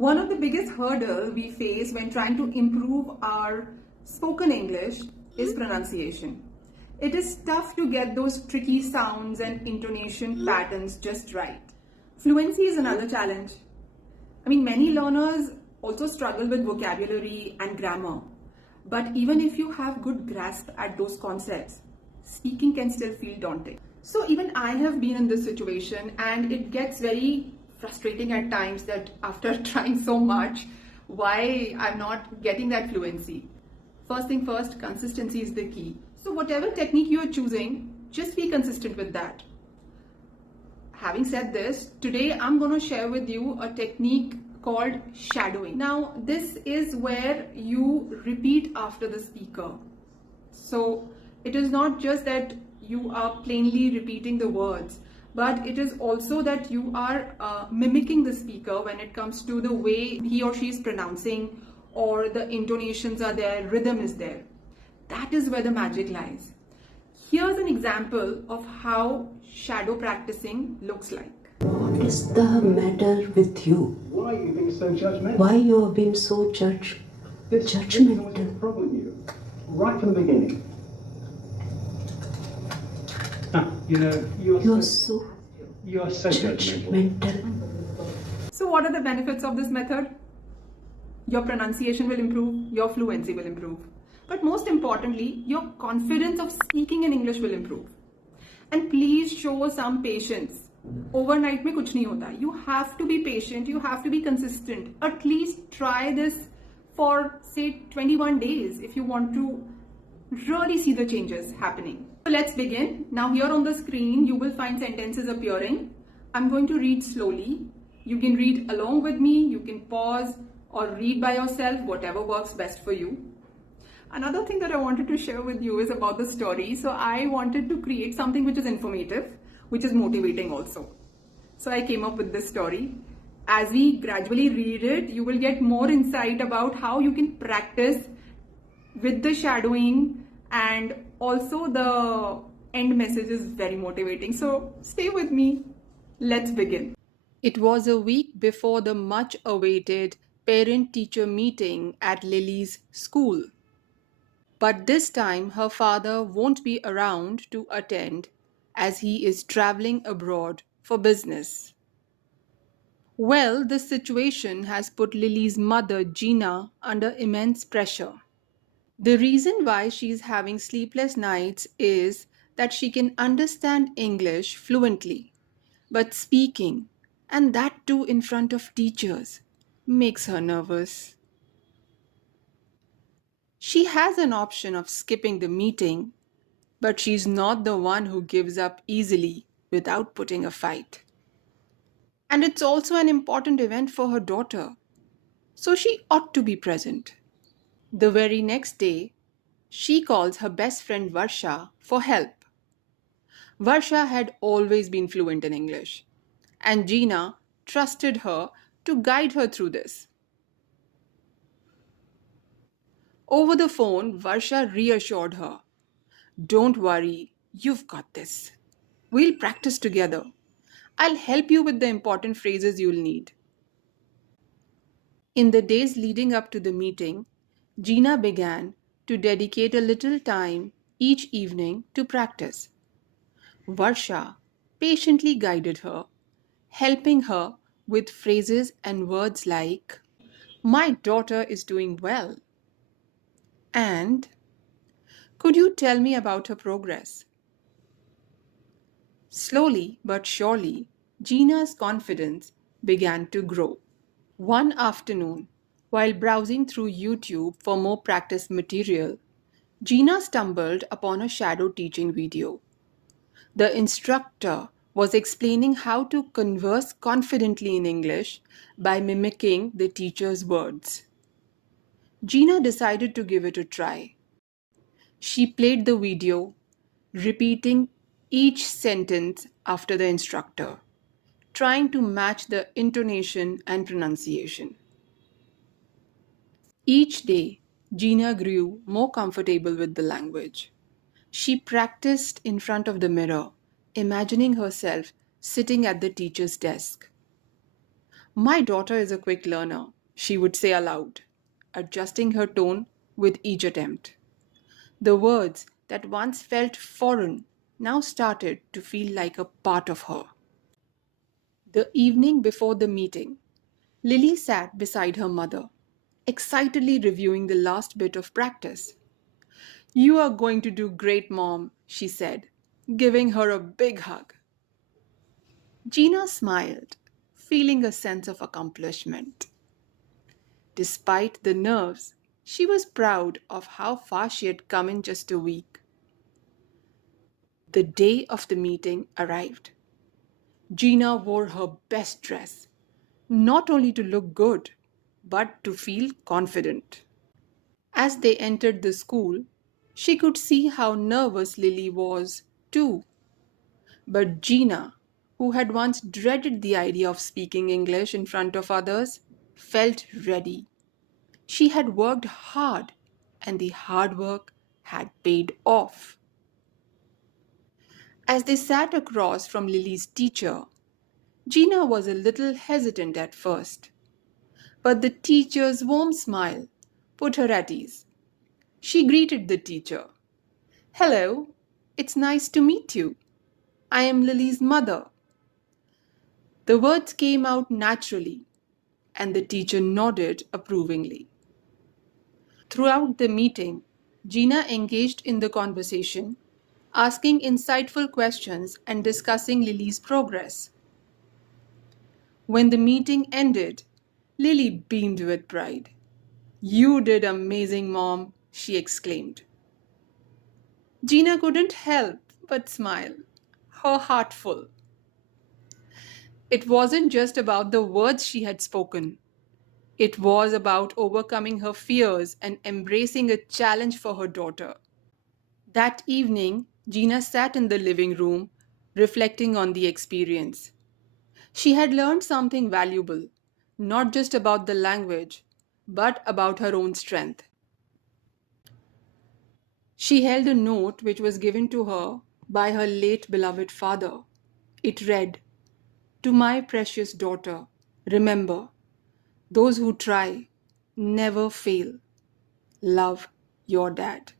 One of the biggest hurdles we face when trying to improve our spoken English is pronunciation. It is tough to get those tricky sounds and intonation patterns just right. Fluency is another challenge. Many learners also struggle with vocabulary and grammar. But even if you have good grasp at those concepts, speaking can still feel daunting. So even I have been in this situation, and it gets very frustrating at times that after trying so much, why I'm not getting that fluency. First thing first, consistency is the key. So whatever technique you are choosing, just be consistent with that. Having said this, today I'm going to share with you a technique called shadowing. Now, this is where you repeat after the speaker. So it is not just that you are plainly repeating the words, but it is also that you are mimicking the speaker when it comes to the way he or she is pronouncing, or the intonations are there, rhythm is there. That is where the magic lies. Here's an example of how shadow practicing looks like. What is the matter with you? Why are you being so judgmental? Why you have been so This judgmental? was the problem with you, right from the beginning. You're so judgmental. judgmental. So what are the benefits of this method? Your pronunciation will improve, your fluency will improve. But most importantly, your confidence of speaking in English will improve. And please show some patience. Overnight mein kuch nahi hota. You have to be patient, you have to be consistent. At least try this for say 21 days if you want to really see the changes happening. So let's begin. Now here on the screen, you will find sentences appearing. I'm going to read slowly. You can read along with me, you can pause or read by yourself, whatever works best for you. Another thing that I wanted to share with you is about the story. So I wanted to create something which is informative, which is motivating also. So I came up with this story. As we gradually read it, you will get more insight about how you can practice with the shadowing, and also the end message is very motivating. So stay with me. Let's begin. It was a week before the much awaited parent-teacher meeting at Lily's school. But this time her father won't be around to attend as he is traveling abroad for business. Well, this situation has put Lily's mother, Gina, under immense pressure. The reason why she's having sleepless nights is that she can understand English fluently, but speaking, and that too in front of teachers, makes her nervous. She has an option of skipping the meeting, but she's not the one who gives up easily without putting a fight. And it's also an important event for her daughter, so she ought to be present. The very next day, she calls her best friend Varsha for help. Varsha had always been fluent in English, and Gina trusted her to guide her through this. Over the phone, Varsha reassured her, "Don't worry, you've got this. We'll practice together. I'll help you with the important phrases you'll need." In the days leading up to the meeting, Gina began to dedicate a little time each evening to practice. Varsha patiently guided her, helping her with phrases and words like, "My daughter is doing well," and "Could you tell me about her progress?" Slowly but surely, Gina's confidence began to grow. One afternoon, while browsing through YouTube for more practice material, Gina stumbled upon a shadow teaching video. The instructor was explaining how to converse confidently in English by mimicking the teacher's words. Gina decided to give it a try. She played the video, repeating each sentence after the instructor, trying to match the intonation and pronunciation. Each day, Gina grew more comfortable with the language. She practiced in front of the mirror, imagining herself sitting at the teacher's desk. My daughter is a quick learner, she would say aloud, adjusting her tone with each attempt. The words that once felt foreign now started to feel like a part of her. The evening before the meeting, Lily sat beside her mother, excitedly reviewing the last bit of practice. "You are going to do great, Mom," she said, giving her a big hug. Gina smiled, feeling a sense of accomplishment. Despite the nerves, she was proud of how far she had come in just a week. The day of the meeting arrived. Gina wore her best dress, not only to look good, but to feel confident. As they entered the school, she could see how nervous Lily was, too. But Gina, who had once dreaded the idea of speaking English in front of others, felt ready. She had worked hard, and the hard work had paid off. As they sat across from Lily's teacher, Gina was a little hesitant at first, but the teacher's warm smile put her at ease. She greeted the teacher. "Hello, it's nice to meet you. I am Lily's mother." The words came out naturally, and the teacher nodded approvingly. Throughout the meeting, Gina engaged in the conversation, asking insightful questions and discussing Lily's progress. When the meeting ended, Lily beamed with pride. "You did amazing, Mom," she exclaimed. Gina couldn't help but smile, her heart full. It wasn't just about the words she had spoken. It was about overcoming her fears and embracing a challenge for her daughter. That evening, Gina sat in the living room, reflecting on the experience. She had learned something valuable, not just about the language, but about her own strength. She held a note which was given to her by her late beloved father. It read, "To my precious daughter, remember, those who try never fail. Love, your dad."